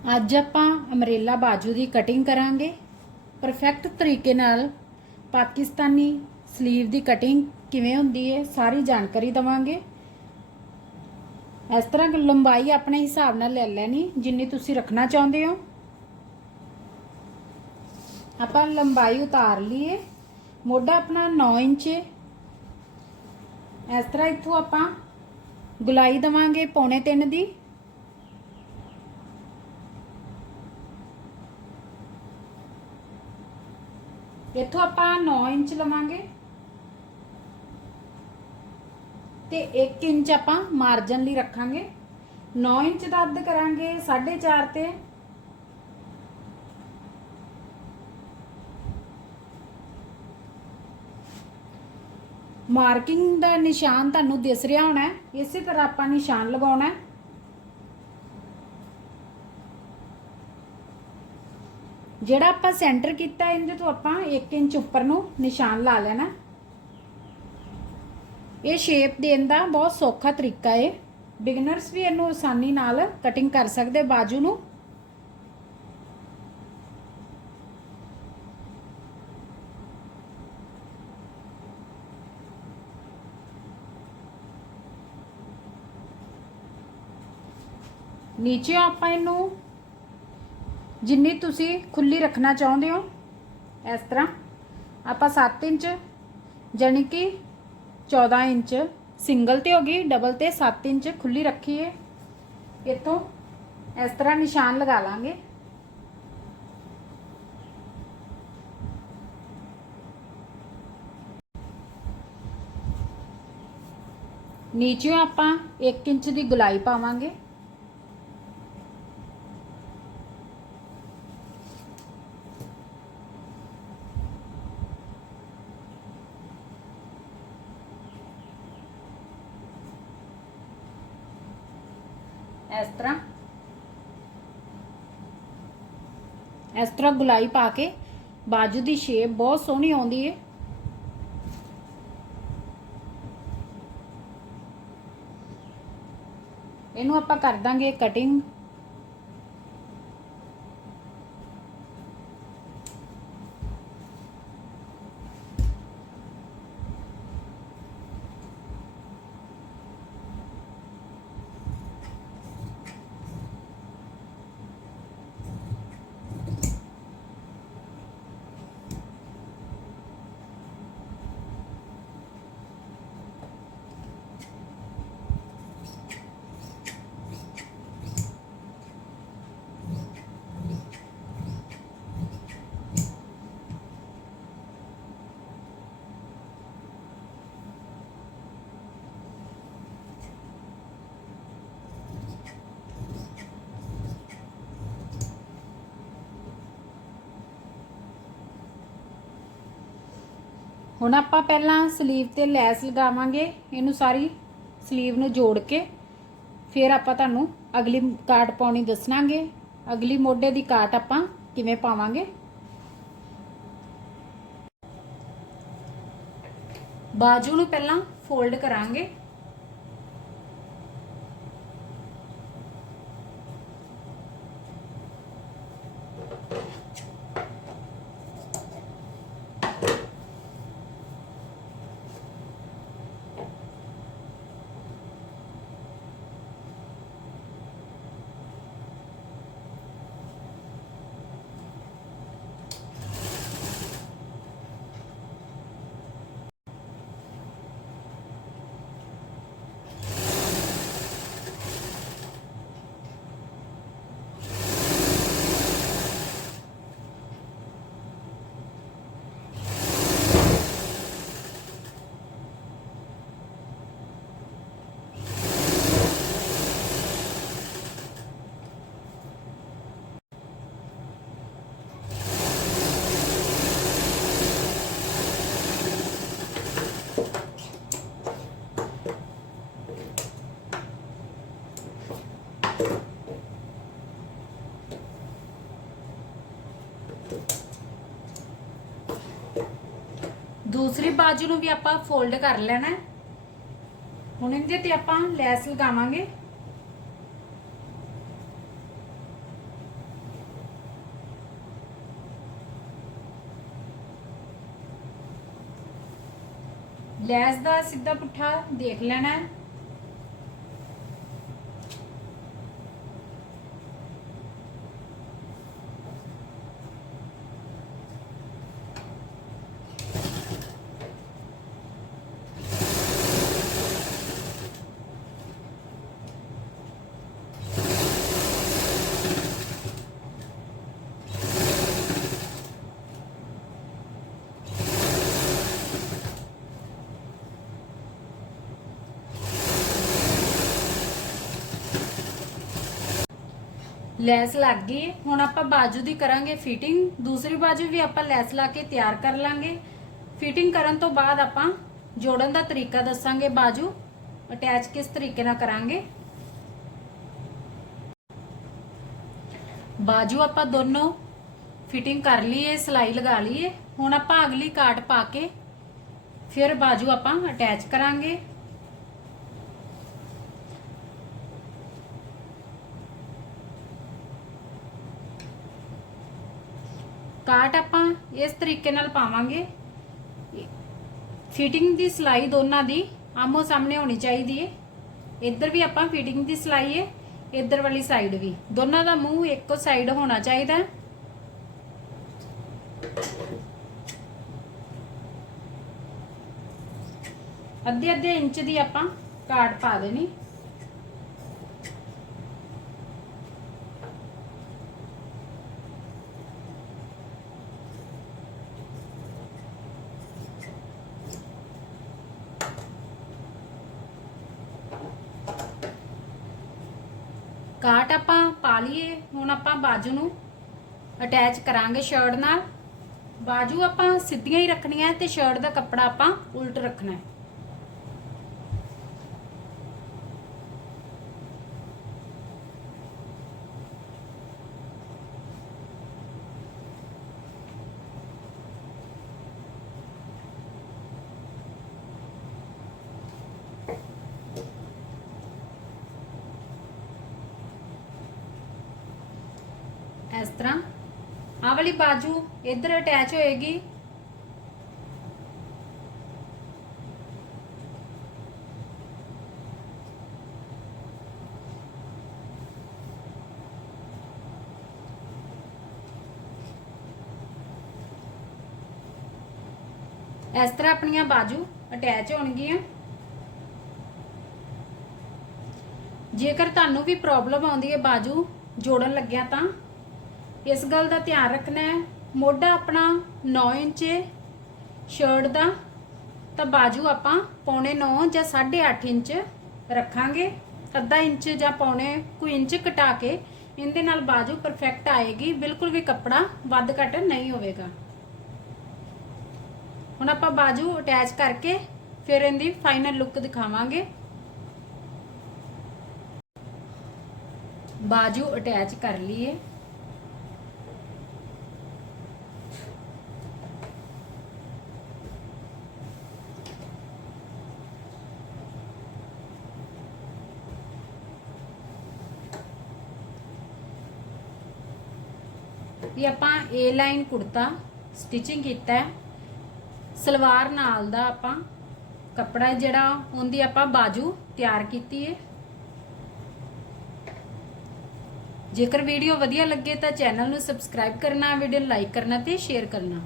ਅੱਜ ਆਪਾਂ ਅਮਰੇਲਾ ਬਾਜੂ ਦੀ ਕਟਿੰਗ ਕਰਾਂਗੇ। ਪਰਫੈਕਟ ਤਰੀਕੇ ਨਾਲ ਪਾਕਿਸਤਾਨੀ 슬ੀਵ ਦੀ ਕਟਿੰਗ ਕਿਵੇਂ ਹੁੰਦੀ ਹੈ, ਸਾਰੀ ਜਾਣਕਾਰੀ ਦਵਾਂਗੇ। ਇਸ ਤਰ੍ਹਾਂ ਲੰਬਾਈ ਆਪਣੇ ਹਿਸਾਬ ਨਾਲ ਲੈ ਲੈਣੀ, ਜਿੰਨੀ ਤੁਸੀਂ ਰੱਖਣਾ ਚਾਹੁੰਦੇ ਹੋ। ਆਪਾਂ ਲੰਬਾਈ ਉਤਾਰ ਲਈਏ। ਮੋਢਾ ਆਪਣਾ 9 ਇੰਚ ਇਸ ਤਰ੍ਹਾਂ ਇੱਥੋਂ ਆਪਾਂ ਗੁਲਾਈ ਦਵਾਂਗੇ ਪੌਣੇ 3 ਦੀ। ਇੱਥੋਂ ਆਪਾਂ 9 ਇੰਚ ਲਵਾਂਗੇ। ਤੇ 1 ਇੰਚ ਆਪਾਂ ਮਾਰਜਨ ਲਈ ਰੱਖਾਂਗੇ। 9 ਇੰਚ ਦਾ ਅੱਧ ਕਰਾਂਗੇ 4.5 ਤੇ। ਮਾਰਕਿੰਗ ਦਾ ਨਿਸ਼ਾਨ ਤੁਹਾਨੂੰ ਦਿਸ ਰਿਹਾ ਹੋਣਾ ਇਸੇ ਤਰ੍ਹਾਂ ਆਪਾਂ ਨਿਸ਼ਾਨ ਲਗਾਉਣਾ ਹੈ। ਜਿਹੜਾ ਆਪਾਂ ਸੈਂਟਰ ਕੀਤਾ ਇਹਦੇ ਤੋਂ ਆਪਾਂ 1 ਇੰਚ ਉੱਪਰ ਨੂੰ ਨਿਸ਼ਾਨ ਲਾ ਲੈਣਾ। ਇਹ ਸ਼ੇਪ ਦੇਣ ਦਾ ਬਹੁਤ ਸੌਖਾ ਤਰੀਕਾ ਹੈ ਬਿਗਨਰਸ ਵੀ ਇਹਨੂੰ ਆਸਾਨੀ ਨਾਲ ਕਟਿੰਗ ਕਰ ਸਕਦੇ ਬਾਜੂ ਨੂੰ। ਨੀਚੇ ਆਪਾਂ ਇਹਨੂੰ ਜਿੰਨੀ ਤੁਸੀਂ ਖੁੱਲੀ ਰੱਖਣਾ ਚਾਹੁੰਦੇ ਹੋ, ਇਸ ਤਰ੍ਹਾਂ ਆਪਾਂ 7 ਇੰਚ ਜਾਣੀ ਕਿ 14 ਇੰਚ ਸਿੰਗਲ ਤੇ ਹੋ ਗਈ, ਡਬਲ ਤੇ 7 ਇੰਚ ਖੁੱਲੀ ਰੱਖੀ ਹੈ। ਇੱਥੋਂ ਇਸ ਤਰ੍ਹਾਂ ਨਿਸ਼ਾਨ ਲਗਾ ਲਾਂਗੇ। ਨੀਚੇ ਆਪਾਂ 1 ਇੰਚ ਦੀ ਗੁਲਾਈ ਪਾਵਾਂਗੇ। ਇਸ ਤਰ੍ਹਾਂ ਇਸ ਤਰ੍ਹਾਂ ਗੁਲਾਈ ਪਾ ਕੇ ਬਾਜੂ ਦੀ ਸ਼ੇਪ ਬਹੁਤ ਸੋਹਣੀ ਆਉਂਦੀ ਹੈ ਇਹਨੂੰ ਆਪਾਂ ਕਰ ਦਾਂਗੇ ਕਟਿੰਗ ਹੁਣ ਆਪਾਂ ਪਹਿਲਾਂ 슬ੀਵ ਤੇ ਲੈਸ ਲਗਾਵਾਂਗੇ, ਇਹਨੂੰ ਸਾਰੀ 슬ੀਵ ਨੂੰ ਜੋੜ ਕੇ। ਫਿਰ ਆਪਾਂ ਤੁਹਾਨੂੰ ਅਗਲੀ ਕਾਟ ਪਾਉਣੀ ਦੱਸਣਾਗੇ। ਅਗਲੀ ਮੋਢੇ ਦੀ ਕਾਟ ਆਪਾਂ ਕਿਵੇਂ ਪਾਵਾਂਗੇ। ਬਾਜੂ ਨੂੰ ਪਹਿਲਾਂ ਫੋਲਡ ਕਰਾਂਗੇ। ਦੂਸਰੀ ਬਾਜੂ ਨੂੰ ਵੀ ਆਪਾਂ ਫੋਲਡ ਕਰ ਲੈਣਾ ਹੁਣ ਇਹਦੇ ਤੇ ਆਪਾਂ ਲੈਸ ਲਗਾਵਾਂਗੇ। ਲੈਸ ਦਾ ਸਿੱਧਾ ਪੁੱਠਾ ਦੇਖ ਲੈਣਾ ਹੈ। ਲੈਸ ਲੱਗ ਗਈ। ਹੈ। ਹੁਣ ਆਪਾਂ ਬਾਜੂ ਦੀ ਕਰਾਂਗੇ ਫਿਟਿੰਗ ਦੂਸਰੀ ਬਾਜੂ ਵੀ ਆਪਾਂ ਲੈਸ ਲਾ ਕੇ ਤਿਆਰ ਕਰ ਲਾਂਗੇ। ਫਿਟਿੰਗ ਕਰਨ ਤੋਂ ਬਾਅਦ ਆਪਾਂ ਜੋੜਨ ਦਾ ਤਰੀਕਾ ਦੱਸਾਂਗੇ ਬਾਜੂ। ਅਟੈਚ ਕਿਸ ਤਰੀਕੇ ਨਾਲ ਕਰਾਂਗੇ? ਬਾਜੂ ਆਪਾਂ ਦੋਨੋਂ ਫਿਟਿੰਗ ਕਰ ਲਈਏ, ਸਿਲਾਈ ਲਗਾ ਲਈਏ। ਹੁਣ ਆਪਾਂ ਅਗਲੀ ਕਾਟ ਪਾ ਕੇ ਫਿਰ ਬਾਜੂ ਆਪਾਂ ਅਟੈਚ ਕਰਾਂਗੇ। ਕਾਟ ਆਪਾਂ ਇਸ ਤਰੀਕੇ ਨਾਲ ਪਾਵਾਂਗੇ। ਫਿਟਿੰਗ ਦੀ ਸਿਲਾਈ ਦੋਨਾਂ ਦੀ ਆਮੋ ਸਾਹਮਣੇ ਹੋਣੀ ਚਾਹੀਦੀ ਹੈ ਇੱਧਰ ਵੀ ਆਪਾਂ ਫਿਟਿੰਗ ਦੀ ਸਿਲਾਈ ਹੈ ਇੱਧਰ ਵਾਲੀ ਸਾਈਡ ਵੀ। ਦੋਨਾਂ ਦਾ ਮੂੰਹ ਇੱਕੋ ਸਾਈਡ ਹੋਣਾ ਚਾਹੀਦਾ। ਅੱਧੇ ਅੱਧੇ ਇੰਚ ਦੀ ਆਪਾਂ ਕਾਟ ਪਾ ਦੇਣੀ। ਕਾਟ ਆਪਾਂ ਪਾ ਲਈਏ, ਹੁਣ ਆਪਾਂ ਬਾਜੂ ਨੂੰ ਅਟੈਚ ਕਰਾਂਗੇ ਸ਼ਰਟ ਨਾਲ। ਬਾਜੂ ਆਪਾਂ ਸਿੱਧੀਆਂ ਹੀ ਰੱਖਣੀਆਂ ਤੇ ਸ਼ਰਟ ਦਾ ਕੱਪੜਾ ਆਪਾਂ ਉਲਟ ਰੱਖਣਾ ਹੈ। ਇਸ ਤਰ੍ਹਾਂ। ਆਹ ਵਾਲੀ ਬਾਜੂ ਇੱਧਰ ਅਟੈਚ ਹੋਏਗੀ। ਇਸ ਤਰ੍ਹਾਂ ਆਪਣੀਆਂ ਬਾਜੂ ਅਟੈਚ ਹੋਣਗੀਆਂ। ਜੇਕਰ ਤੁਹਾਨੂੰ ਵੀ ਪ੍ਰੋਬਲਮ ਆਉਂਦੀ ਹੈ ਬਾਜੂ ਜੋੜਨ ਲੱਗਿਆ ਤਾਂ ਇਸ ਗੱਲ ਦਾ ਧਿਆਨ ਰੱਖਣਾ ਹੈ। ਮੋਢਾ ਆਪਣਾ 9 ਇੰਚ ਸ਼ਰਟ ਦਾ। ਤਾਂ ਬਾਜੂ ਆਪਾਂ ਪੌਣੇ 9 ਜਾਂ 8.5 ਇੰਚ ਰੱਖਾਂਗੇ। ਅੱਧਾ ਇੰਚ ਜਾਂ ਪੌਣੇ ਕੁ ਇੰਚ ਘਟਾ ਕੇ ਇਹਦੇ ਨਾਲ ਬਾਜੂ ਪਰਫੈਕਟ ਆਏਗੀ। ਬਿਲਕੁਲ ਵੀ ਕੱਪੜਾ ਵੱਧ ਘਟ ਨਹੀਂ ਹੋਵੇਗਾ। ਹੁਣ ਆਪਾਂ ਬਾਜੂ ਅਟੈਚ ਕਰਕੇ ਫਿਰ ਇਹਦੀ ਫਾਈਨਲ ਲੁੱਕ ਦਿਖਾਵਾਂਗੇ। ਬਾਜੂ ਅਟੈਚ ਕਰ ਲਈਏ। ਵੀ ਆਪਾਂ A ਲਾਈਨ ਕੁੜਤਾ ਸਟਿਚਿੰਗ ਕੀਤਾ ਹੈ। ਸਲਵਾਰ ਨਾਲ ਦਾ ਆਪਾਂ ਕੱਪੜਾ ਜਿਹੜਾ, ਉਹਦੀ ਆਪਾਂ ਬਾਜੂ ਤਿਆਰ ਕੀਤੀ ਹੈ। ਜੇਕਰ ਵੀਡੀਓ ਵਧੀਆ ਲੱਗੇ ਤਾਂ ਚੈਨਲ ਨੂੰ ਸਬਸਕ੍ਰਾਈਬ ਕਰਨਾ ਵੀਡੀਓ ਲਾਈਕ ਕਰਨਾ ਤੇ ਸ਼ੇਅਰ ਕਰਨਾ।